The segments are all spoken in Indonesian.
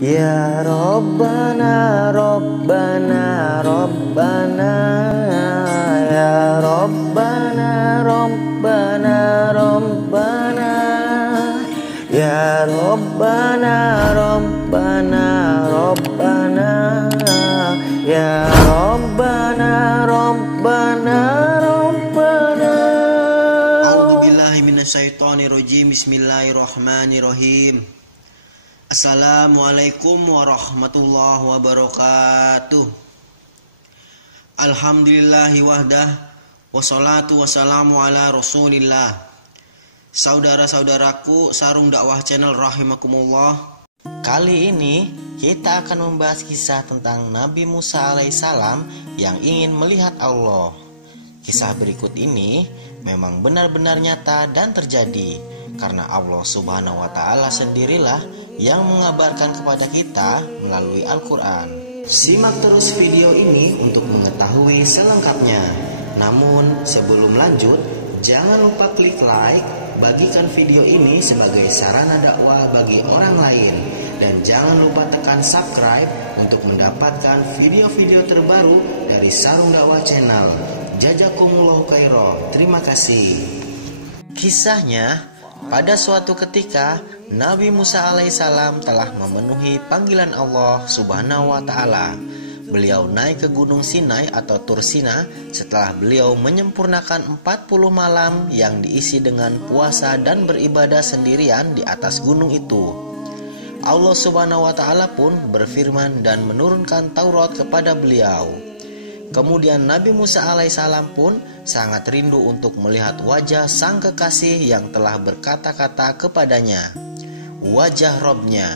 Ya Rabbana, Rabbana, Rabbana, ya Rabbana, Rabbana, Rabbana, ya Rabbana, Rabbana, Rabbana, ya Rabbana, Rabbana, Rabbana. A'udzubillahi minasyaitonirrajim. Bismillahirrahmanirrahim. Assalamualaikum warahmatullahi wabarakatuh. Alhamdulillahi wahdah, wassalatu wassalamu ala rasulillah. Saudara-saudaraku sarung dakwah channel rahimakumullah, kali ini kita akan membahas kisah tentang Nabi Musa alaihissalam yang ingin melihat Allah. Kisah berikut ini memang benar-benar nyata dan terjadi, karena Allah Subhanahu wa Ta'ala sendirilah yang mengabarkan kepada kita melalui Al-Quran. Simak terus video ini untuk mengetahui selengkapnya. Namun sebelum lanjut, jangan lupa klik like, bagikan video ini sebagai sarana dakwah bagi orang lain, dan jangan lupa tekan subscribe untuk mendapatkan video-video terbaru dari Sarung Dakwah Channel. Jazakumullahu khairan. Terima kasih. Kisahnya, pada suatu ketika Nabi Musa alaihissalam telah memenuhi panggilan Allah Subhanahu wa Ta'ala. Beliau naik ke Gunung Sinai atau Tur Sina setelah beliau menyempurnakan 40 malam yang diisi dengan puasa dan beribadah sendirian di atas gunung itu. Allah Subhanahu wa Ta'ala pun berfirman dan menurunkan Taurat kepada beliau. Kemudian Nabi Musa alaihissalam pun sangat rindu untuk melihat wajah sang kekasih yang telah berkata-kata kepadanya, wajah Robnya.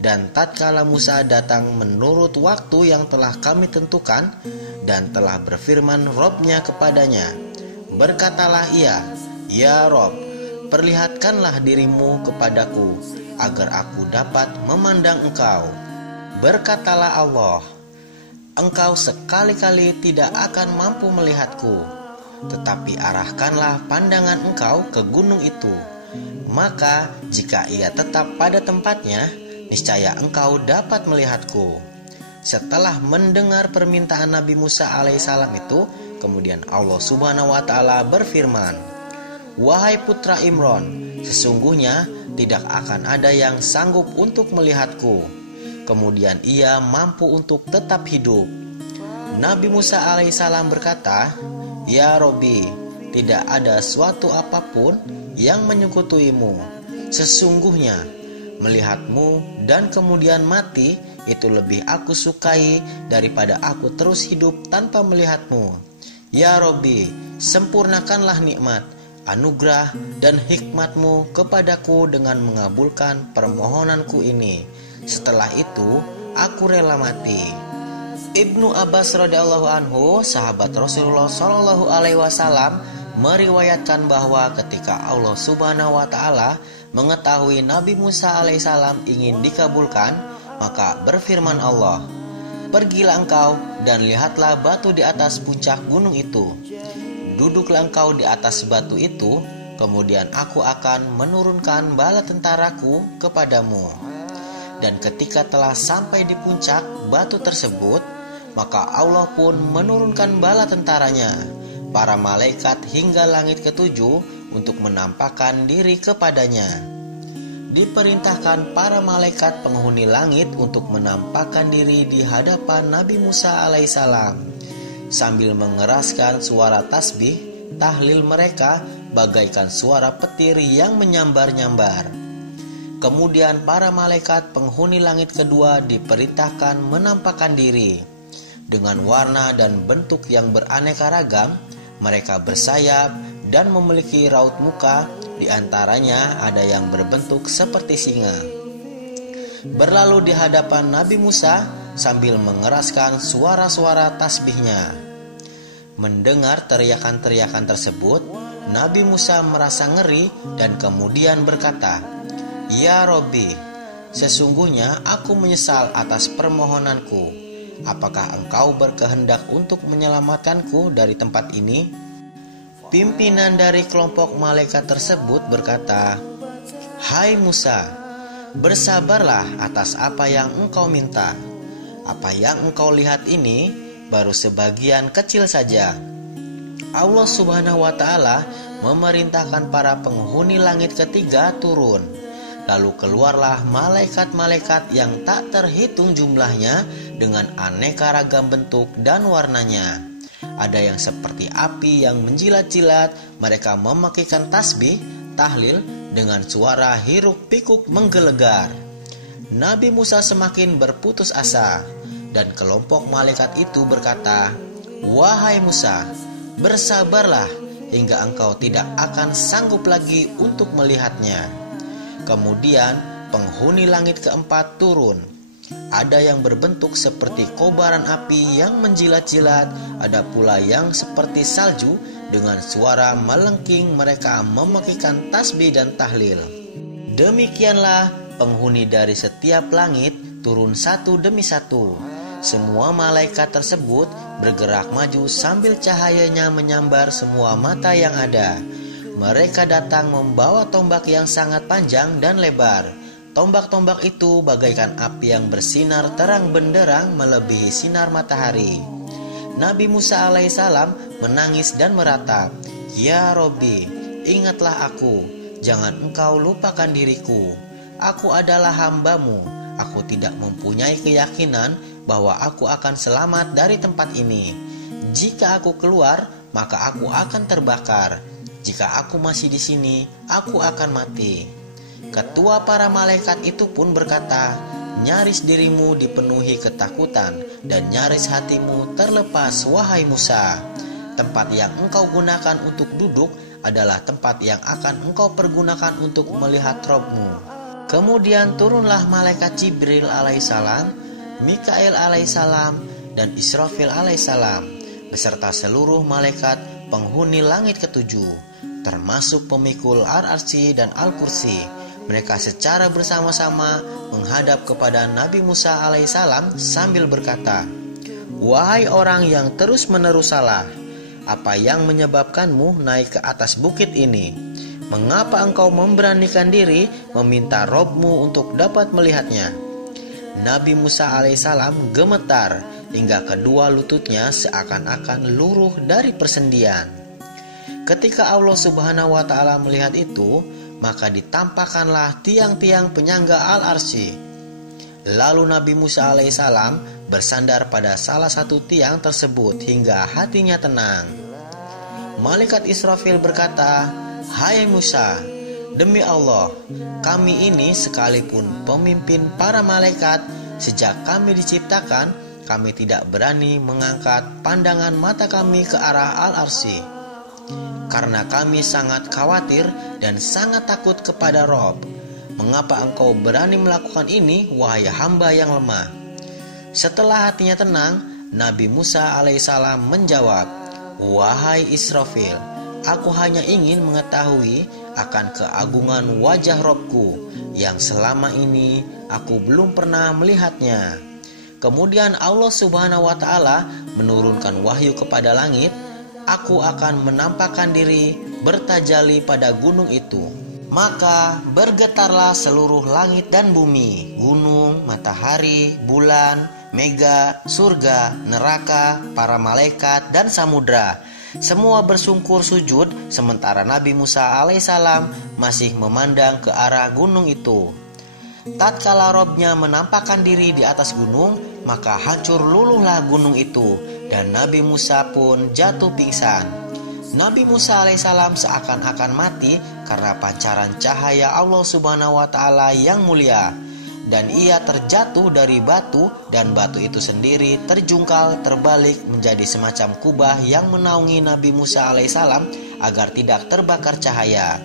Dan tatkala Musa datang menurut waktu yang telah kami tentukan, dan telah berfirman Robnya kepadanya, berkatalah ia, ya Rob, perlihatkanlah dirimu kepadaku, agar aku dapat memandang engkau. Berkatalah Allah, engkau sekali-kali tidak akan mampu melihatku, tetapi arahkanlah pandangan engkau ke gunung itu. Maka jika ia tetap pada tempatnya, niscaya engkau dapat melihatku. Setelah mendengar permintaan Nabi Musa alaihissalam itu, kemudian Allah Subhanahu wa Ta'ala berfirman, wahai putra Imron, sesungguhnya tidak akan ada yang sanggup untuk melihatku. Kemudian ia mampu untuk tetap hidup. Nabi Musa alaihissalam berkata, ya Robbi, tidak ada suatu apapun yang menyekutuimu. Sesungguhnya melihatmu dan kemudian mati itu lebih aku sukai daripada aku terus hidup tanpa melihatmu. Ya Robbi, sempurnakanlah nikmat, anugerah dan hikmatmu kepadaku dengan mengabulkan permohonanku ini. Setelah itu aku rela mati. Ibnu Abbas radhiyallahu anhu, sahabat Rasulullah Shallallahu alaihi wasallam, meriwayatkan bahwa ketika Allah Subhanahu wa Ta'ala mengetahui Nabi Musa alaihissalam ingin dikabulkan, maka berfirman Allah, pergilah engkau dan lihatlah batu di atas puncak gunung itu. Duduklah engkau di atas batu itu, kemudian aku akan menurunkan bala tentaraku kepadamu. Dan ketika telah sampai di puncak batu tersebut, maka Allah pun menurunkan bala tentaranya, para malaikat hingga langit ketujuh untuk menampakkan diri kepadanya. Diperintahkan para malaikat penghuni langit untuk menampakkan diri di hadapan Nabi Musa alaihissalam, sambil mengeraskan suara tasbih, tahlil mereka bagaikan suara petir yang menyambar-nyambar. Kemudian para malaikat penghuni langit kedua diperintahkan menampakkan diri. Dengan warna dan bentuk yang beraneka ragam, mereka bersayap dan memiliki raut muka, di antaranya ada yang berbentuk seperti singa. Berlalu di hadapan Nabi Musa sambil mengeraskan suara-suara tasbihnya. Mendengar teriakan-teriakan tersebut, Nabi Musa merasa ngeri dan kemudian berkata, ya Robbi, sesungguhnya aku menyesal atas permohonanku. Apakah engkau berkehendak untuk menyelamatkanku dari tempat ini? Pimpinan dari kelompok malaikat tersebut berkata, hai Musa, bersabarlah atas apa yang engkau minta. Apa yang engkau lihat ini baru sebagian kecil saja. Allah Subhanahu wa Ta'ala memerintahkan para penghuni langit ketiga turun. Lalu keluarlah malaikat-malaikat yang tak terhitung jumlahnya dengan aneka ragam bentuk dan warnanya. Ada yang seperti api yang menjilat-jilat. Mereka memakaikan tasbih, tahlil dengan suara hiruk-pikuk menggelegar. Nabi Musa semakin berputus asa, dan kelompok malaikat itu berkata, "Wahai Musa, bersabarlah hingga engkau tidak akan sanggup lagi untuk melihatnya." Kemudian penghuni langit keempat turun. Ada yang berbentuk seperti kobaran api yang menjilat-jilat, ada pula yang seperti salju. Dengan suara melengking mereka memakaikan tasbih dan tahlil. Demikianlah penghuni dari setiap langit turun satu demi satu. Semua malaikat tersebut bergerak maju sambil cahayanya menyambar semua mata yang ada. Mereka datang membawa tombak yang sangat panjang dan lebar. Tombak-tombak itu bagaikan api yang bersinar terang benderang melebihi sinar matahari. Nabi Musa alaihissalam menangis dan meratap, "Ya Robbi, ingatlah aku, jangan engkau lupakan diriku. Aku adalah hambamu, aku tidak mempunyai keyakinan bahwa aku akan selamat dari tempat ini. Jika aku keluar, maka aku akan terbakar. Jika aku masih di sini, aku akan mati." Ketua para malaikat itu pun berkata, "Nyaris dirimu dipenuhi ketakutan dan nyaris hatimu terlepas, wahai Musa. Tempat yang engkau gunakan untuk duduk adalah tempat yang akan engkau pergunakan untuk melihat Rabb-Mu." Kemudian turunlah malaikat Jibril alaihissalam, Mikail alaihissalam, dan Israfil alaihissalam beserta seluruh malaikat penghuni langit ketujuh, termasuk pemikul Ar-Arsy dan Al-Kursi. Mereka secara bersama-sama menghadap kepada Nabi Musa alaihissalam sambil berkata, "Wahai orang yang terus-menerus salah, apa yang menyebabkanmu naik ke atas bukit ini? Mengapa engkau memberanikan diri meminta Rabb-Mu untuk dapat melihatnya?" Nabi Musa alaihissalam gemetar hingga kedua lututnya seakan-akan luruh dari persendian. Ketika Allah Subhanahu wa Ta'ala melihat itu, maka ditampakkanlah tiang-tiang penyangga Al-Arsy. Lalu Nabi Musa alaihissalam bersandar pada salah satu tiang tersebut hingga hatinya tenang. Malaikat Israfil berkata, "Hai Musa, demi Allah, kami ini sekalipun pemimpin para malaikat, sejak kami diciptakan, kami tidak berani mengangkat pandangan mata kami ke arah Al-Arsy. Karena kami sangat khawatir dan sangat takut kepada Rob. Mengapa engkau berani melakukan ini, wahai hamba yang lemah?" Setelah hatinya tenang, Nabi Musa alaihissalam menjawab, "Wahai Israfil, aku hanya ingin mengetahui akan keagungan wajah Robku yang selama ini aku belum pernah melihatnya." Kemudian Allah Subhanahu wa Ta'ala menurunkan wahyu kepada langit, "Aku akan menampakkan diri bertajali pada gunung itu." Maka bergetarlah seluruh langit dan bumi, gunung, matahari, bulan, mega, surga, neraka, para malaikat, dan samudra. Semua bersungkur sujud, sementara Nabi Musa alaihissalam masih memandang ke arah gunung itu. Tatkala Robnya menampakkan diri di atas gunung, maka hancur luluhlah gunung itu, dan Nabi Musa pun jatuh pingsan. Nabi Musa alaihissalam seakan-akan mati karena pancaran cahaya Allah Subhanahu wa Ta'ala yang mulia, dan ia terjatuh dari batu, dan batu itu sendiri terjungkal terbalik menjadi semacam kubah yang menaungi Nabi Musa alaihissalam agar tidak terbakar cahaya.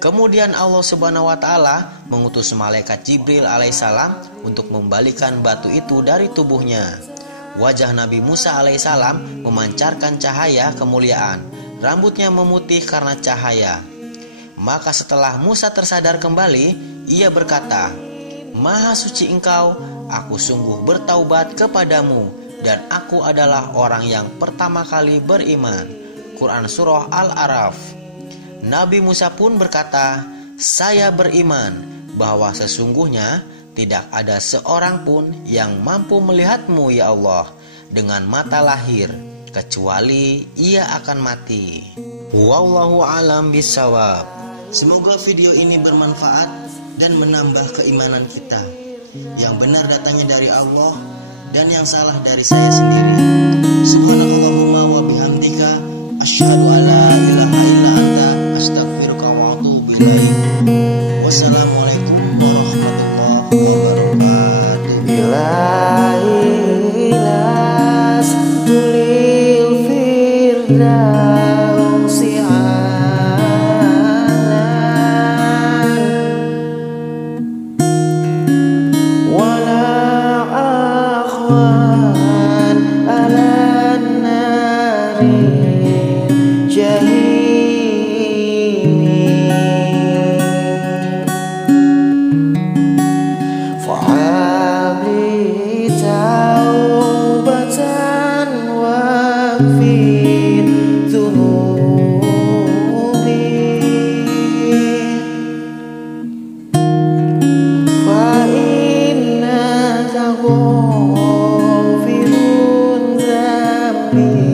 Kemudian Allah Subhanahu wa Ta'ala mengutus malaikat Jibril alaihissalam untuk membalikan batu itu dari tubuhnya. Wajah Nabi Musa alaihissalam memancarkan cahaya kemuliaan. Rambutnya memutih karena cahaya. Maka setelah Musa tersadar kembali, ia berkata, "Maha suci engkau, aku sungguh bertaubat kepadamu, dan aku adalah orang yang pertama kali beriman." Quran Surah Al-A'raf. Nabi Musa pun berkata, "Saya beriman, bahwa sesungguhnya tidak ada seorang pun yang mampu melihatmu ya Allah dengan mata lahir, kecuali ia akan mati. Wallahu alam bisawab. Semoga video ini bermanfaat dan menambah keimanan kita. Yang benar datangnya dari Allah dan yang salah dari saya sendiri. Subhanakallahumma wa bihamdika asyhadu an la ilaha illa anta astaghfiruka wa atubu ilaik. Wassalamualaikum warahmatullahi wabarakatuh. Ilahi las tulil firdausi anan wala akhwan alan nari jahimi fa'abli taubatan waqfir dhunubi فإنك غافر ذنبي